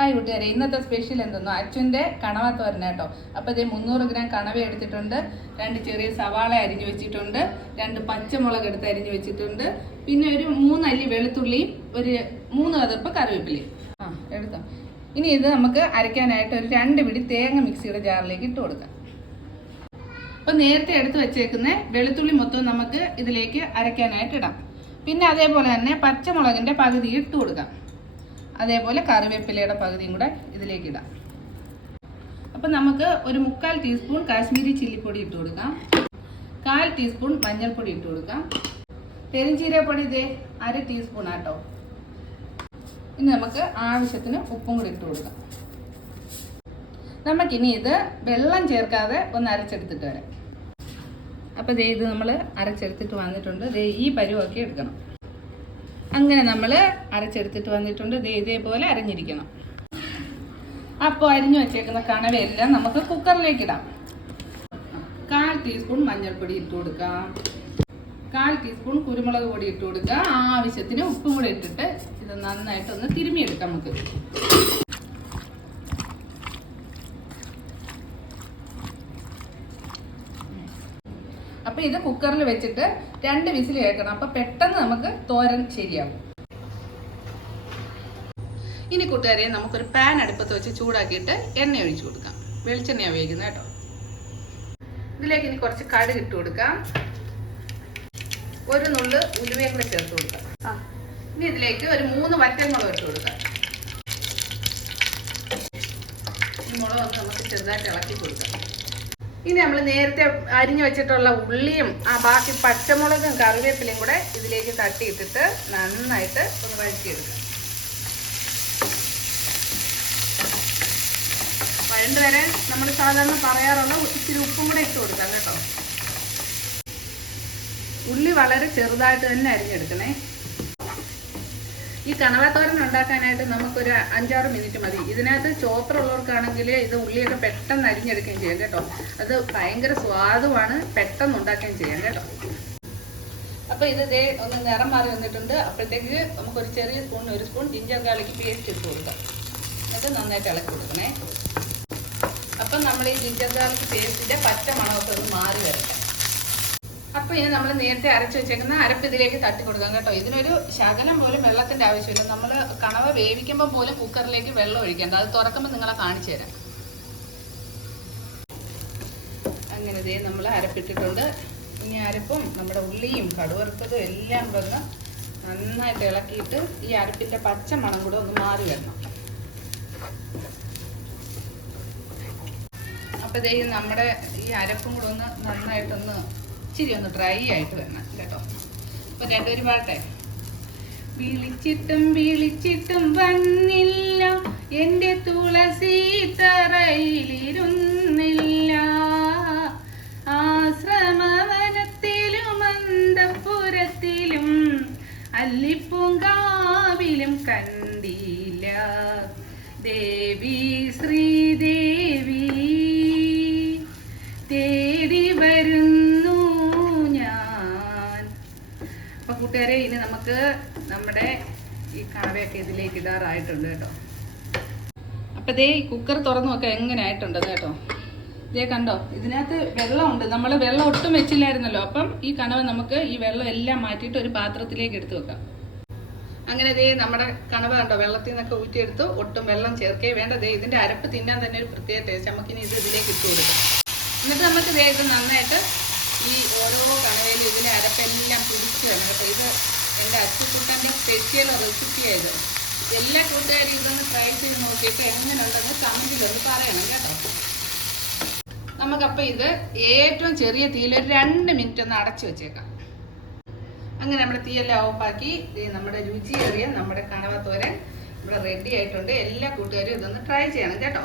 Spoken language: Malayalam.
ഹായ് കൂട്ടുകാരെ ഇന്നത്തെ സ്പെഷ്യൽ എന്തെന്നോ? അച്ഛന്റെ കണവ തോരന കേട്ടോ. അപ്പോൾ ഇതേ മുന്നൂറ് ഗ്രാം കണവ എടുത്തിട്ടുണ്ട്. രണ്ട് ചെറിയ സവാള അരിഞ്ഞു വെച്ചിട്ടുണ്ട്. രണ്ട് പച്ചമുളക് എടുത്ത് അരിഞ്ഞു വെച്ചിട്ടുണ്ട്. പിന്നെ ഒരു മൂന്നല്ലി വെളുത്തുള്ളിയും ഒരു മൂന്ന് കതപ്പ് കറിവേപ്പിലയും. ആ എടുത്തോ. ഇനി ഇത് നമുക്ക് അരയ്ക്കാനായിട്ട് ഒരു രണ്ട് പിടി തേങ്ങ മിക്സിയുടെ ജാറിലേക്ക് ഇട്ട് കൊടുക്കാം. അപ്പോൾ നേരത്തെ എടുത്ത് വെച്ചേക്കുന്ന വെളുത്തുള്ളി മൊത്തം നമുക്ക് ഇതിലേക്ക് അരയ്ക്കാനായിട്ട് ഇടാം. പിന്നെ അതേപോലെ തന്നെ പച്ചമുളകിന്റെ പകുതി ഇട്ട് കൊടുക്കാം. അതേപോലെ കറിവേപ്പിലയുടെ പകുതിയും കൂടെ ഇതിലേക്ക് ഇടാം. അപ്പം നമുക്ക് ഒരു മുക്കാൽ ടീസ്പൂൺ കാശ്മീരി ചില്ലിപ്പൊടി ഇട്ട് കൊടുക്കാം. കാൽ ടീസ്പൂൺ മഞ്ഞൾപ്പൊടി ഇട്ട് കൊടുക്കാം. പെരിഞ്ചീരപ്പൊടി ഇതേ അര ടീസ്പൂൺ ആട്ടോ. ഇനി നമുക്ക് ആവശ്യത്തിന് ഉപ്പും കൂടി ഇട്ട് കൊടുക്കാം. നമുക്കിനി ഇത് വെള്ളം ചേർക്കാതെ ഒന്ന് അരച്ചെടുത്തിട്ട് വരാം. അപ്പോൾ ദേ ഇത് നമ്മൾ അരച്ചെടുത്തിട്ട് വന്നിട്ടുണ്ട്. ദേ ഈ പരുവൊക്കെ എടുക്കണം. അങ്ങനെ നമ്മൾ അരച്ചെടുത്തിട്ട് വന്നിട്ടുണ്ട്. ദേ ഇതേപോലെ അരഞ്ഞിരിക്കണം. അപ്പോൾ അരിഞ്ഞു വെച്ചേക്കുന്ന കണവയെല്ലാം നമുക്ക് കുക്കറിലേക്ക് ഇടാം. കാൽ ടീസ്പൂൺ മഞ്ഞൾപ്പൊടി ഇട്ട് കൊടുക്കാം കാൽ ടീസ്പൂൺ കുരുമുളക് പൊടി ഇട്ട് കൊടുക്കുക. ആവശ്യത്തിന് ഉപ്പും കൂടി ഇട്ടിട്ട് ഇത് നന്നായിട്ടൊന്ന് തിരുമിയെടുക്കാം നമുക്ക്. അപ്പൊ ഇത് കുക്കറിൽ വെച്ചിട്ട് രണ്ട് വിസിൽ കേൾക്കണം. അപ്പോൾ പെട്ടെന്ന് നമുക്ക് തോരൻ ശരിയാവും. ഇനി കൂട്ടുകാരെ നമുക്കൊരു പാൻ അടുപ്പത്ത് വെച്ച് ചൂടാക്കിയിട്ട് എണ്ണ ഒഴിച്ചു കൊടുക്കാം. വെളിച്ചെണ്ണ ഉപയോഗിക്കുന്നത് കേട്ടോ. ഇതിലേക്ക് ഇനി കുറച്ച് കടുക് ഇട്ട് കൊടുക്കാം. ഒരു നുള്ള് ഉലുവയും കൂടെ ചേർത്ത് കൊടുക്കാം. ആ ഇനി ഇതിലേക്ക് ഒരു മൂന്ന് വറ്റൽമുളക് ഇട്ട് കൊടുക്കാം. ഈ മുളക് നമുക്ക് ചെറുതായിട്ട് ഇളക്കി കൊടുക്കാം. ഇനി നമ്മൾ നേരത്തെ അരിഞ്ഞു വെച്ചിട്ടുള്ള ഉള്ളിയും ആ ബാക്കി പച്ചമുളകും കറിവേപ്പിലയും കൂടെ ഇതിലേക്ക് തട്ടിയിട്ടിട്ട് നന്നായിട്ട് ഒന്ന് വഴറ്റിയെടുക്കാം. വഴണ്ട് വരെ നമ്മൾ സാധാരണ പറയാറുള്ള ഇച്ചിരി ഉപ്പും കൂടെ ഇട്ട് കൊടുക്കാം കേട്ടോ. ഉള്ളി വളരെ ചെറുതായിട്ട് തന്നെ അരിഞ്ഞെടുക്കണേ. ഈ കണവത്തോരൻ ഉണ്ടാക്കാനായിട്ട് നമുക്കൊരു അഞ്ചാറ് മിനിറ്റ് മതി. ഇതിനകത്ത് ചോപ്പർ ഉള്ളവർക്കാണെങ്കിൽ ഇത് ഉള്ളിയൊക്കെ പെട്ടെന്ന് അരിഞ്ഞെടുക്കുകയും ചെയ്യാം കേട്ടോ. അത് ഭയങ്കര സ്വാദുമാണ് പെട്ടെന്ന് ഉണ്ടാക്കുകയും ചെയ്യാം കേട്ടോ. അപ്പൊ ഇത് ദേ ഒന്ന് നിറം മാറി വന്നിട്ടുണ്ട്. അപ്പോഴത്തേക്ക് നമുക്കൊരു ചെറിയ സ്പൂൺ ഒരു സ്പൂൺ ജിഞ്ചർ ഗാർലിക്ക് പേസ്റ്റ് ഇട്ട് കൊടുക്കാം. എന്നിട്ട് നന്നായിട്ട് ഇളക്കി കൊടുക്കണേ. അപ്പം നമ്മൾ ഈ ജിഞ്ചർ ഗാർലിക്ക് പേസ്റ്റിന്റെ പച്ച മണമൊക്കെ ഒന്ന് മാറി വരട്ടെ. അപ്പൊ ഇനി നമ്മൾ നേരത്തെ അരച്ച് വെച്ചേക്കുന്ന അരപ്പ് ഇതിലേക്ക് തട്ടി കൊടുക്കാം കേട്ടോ. ഇതിനൊരു ശകലം പോലും വെള്ളത്തിന്റെ ആവശ്യമില്ല. നമ്മൾ കണവ വേവിക്കുമ്പോൾ പോലും കുക്കറിലേക്ക് വെള്ളം ഒഴിക്കേണ്ട. അത് തുറക്കുമ്പോൾ നിങ്ങളെ കാണിച്ചു തരാം. അങ്ങനെ ഇതേ നമ്മൾ അരപ്പിട്ടിട്ടുണ്ട്. ഇനി അരപ്പും നമ്മുടെ ഉള്ളിയും കടുവറുത്തതും എല്ലാം വന്ന് നന്നായിട്ട് ഇളക്കിയിട്ട് ഈ അരപ്പിന്റെ പച്ച മണം കൂടെ ഒന്ന് മാറി വരണം. അപ്പൊ ഇതേ നമ്മുടെ ഈ അരപ്പും കൂടെ ഒന്ന് നന്നായിട്ടൊന്ന് ഇച്ചിരി ഒന്ന് ഡ്രൈ ആയിട്ട് വരണം കേട്ടോ. അപ്പൊ രണ്ടുപേരും പാട്ടെ. വിളിച്ചിട്ടും വിളിച്ചിട്ടും വന്നില്ല. എന്റെ തുളസി തറയിലിരുന്നില്ല. ആശ്രമവനത്തിലും അന്തപുരത്തിലും അല്ലിപ്പൂങ്കാവിലും കണ്ടില്ല. ദേവി ശ്രീദേവി നമ്മുടെ ഈ കണവയൊക്കെ ഇതിലേക്ക് ഇടാറായിട്ടുണ്ട് കേട്ടോ. അപ്പൊ ഇതേ കുക്കർ തുറന്നു നോക്കാം എങ്ങനെ ആയിട്ടുണ്ടെന്ന് കേട്ടോ. ഇതേ കണ്ടോ ഇതിനകത്ത് വെള്ളമുണ്ട്. നമ്മൾ വെള്ളം ഒട്ടും വെച്ചില്ലായിരുന്നല്ലോ. അപ്പം ഈ കണവ നമുക്ക് ഈ വെള്ളം എല്ലാം മാറ്റിയിട്ട് ഒരു പാത്രത്തിലേക്ക് എടുത്തു വെക്കാം. അങ്ങനെ ദേ നമ്മുടെ കണവ കണ്ടോ വെള്ളത്തിൽ നിന്നൊക്കെ ഊറ്റിയെടുത്തു ഒട്ടും വെള്ളം ചേർക്കേ വേണ്ട. ദേ ഇതിന്റെ അരപ്പ് തിന്നാൻ തന്നെ ഒരു പ്രത്യേക ടേസ്റ്റ് നമുക്കിനി ഇത് ഇതിലേക്ക് ഇട്ട് കൊടുക്കാം. എന്നിട്ട് നമുക്ക് ദേ ഇത് നന്നായിട്ട് ഈ ഓരോ കണവയിലും ഇതിന്റെ അരപ്പെല്ലാം പിടിച്ച് വരണം. കേട്ടോ ഇത് എന്റെ അച്ചുക്കുട്ടന്റെ സ്പെഷ്യൽ റെസിപ്പിയായത് എല്ലാ കൂട്ടുകാരും ഇതൊന്ന് ട്രൈ ചെയ്ത് നോക്കിയിട്ട് എങ്ങനെയുണ്ടെന്ന് കമന്റിലൊന്ന് പറയണം കേട്ടോ. നമുക്കപ്പോൾ ഇത് ഏറ്റവും ചെറിയ തീയിൽ ഒരു രണ്ട് മിനിറ്റ് ഒന്ന് അടച്ചു വെച്ചേക്കാം. അങ്ങനെ നമ്മുടെ തീയെല്ലാം ഓഫാക്കി. നമ്മുടെ രുചിയേറിയ നമ്മുടെ കണവത്തോരൻ ഇവിടെ റെഡി ആയിട്ടുണ്ട്. എല്ലാ കൂട്ടുകാരും ഇതൊന്ന് ട്രൈ ചെയ്യണം കേട്ടോ.